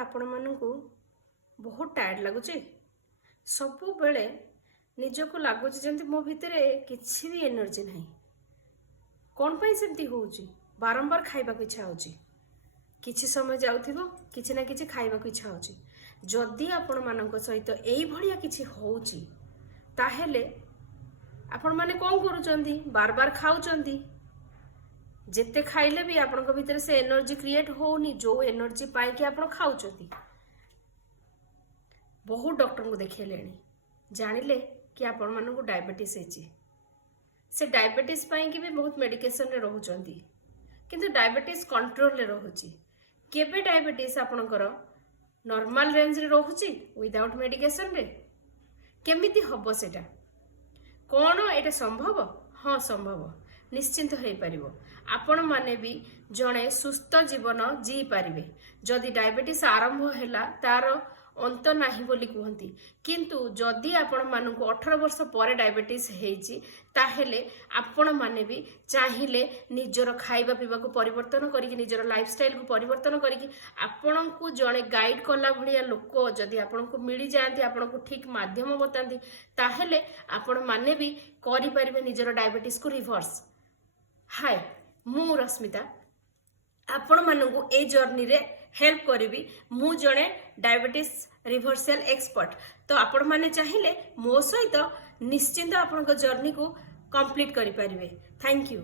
आपण मानकु बहुत टायर्ड लगुच सब बेले निजको लगुच जमी मो भितर किसी भी एनर्जी ना कौन पाई सेमती होउची बारंबार खाइबा को इच्छा होची किछि समय जाउथिबो किछि ना किछि खाइबा को इच्छा होची जदि आपण मानक सहित एई भलिया किछि होउची ताहेले आपण माने कोन करूचंदी बार बार खाउचंदी जेते खाइले भी आपन भीतर से एनर्जी क्रिएट होनी जो एनर्जी पाई कि आपण खाउचंदी बहुत डॉक्टर को देखिलेनी जानिले कि आपण मानक डायबिटीज है से डायबिटीज पाई कि भी बहुत मेडिकेशन रे रहउचंदी किंतु डायबिटीज कंट्रोल रे रहउची केबे डायबिटीज आपनकर नॉर्मल रेंज रे रहउची विदाउट मेडिकेशन रे केमिति हबो सेटा कौन एटा संभव हाँ संभव निश्चिंत हो पारिबो आपण माने भी जड़े सुस्थ जीवन जी पारिबे जदि डायबिटीज आरंभ हैला तार अंत नाही बोली कहती किंतु जदि आपण मानक 18 वर्ष पर डायबिटीज हेची ताहेले आपण माने भी चाहिले निजर खाइबा पीवा को परिवर्तन करिक निजर लाइफस्टाइल को परिवर्तन करिक आपण को जड़े गाइड कला भलिया लोक जदि आपण को मिली जाती आपण को ठीक माध्यम बताती ताहेले आपण माने भी करि परिबे निजर डायबिटीज को रिवर्स। हाय मु रश्मिता आपण मानू ए जर्नी रे हेल्प करी मु जड़े डायबिटीज रिवर्सल एक्सपर्ट तो आपण माने चाहिए मो सहित निश्चिंत आपण जर्नी को कंप्लीट करि परिबे। Thank you.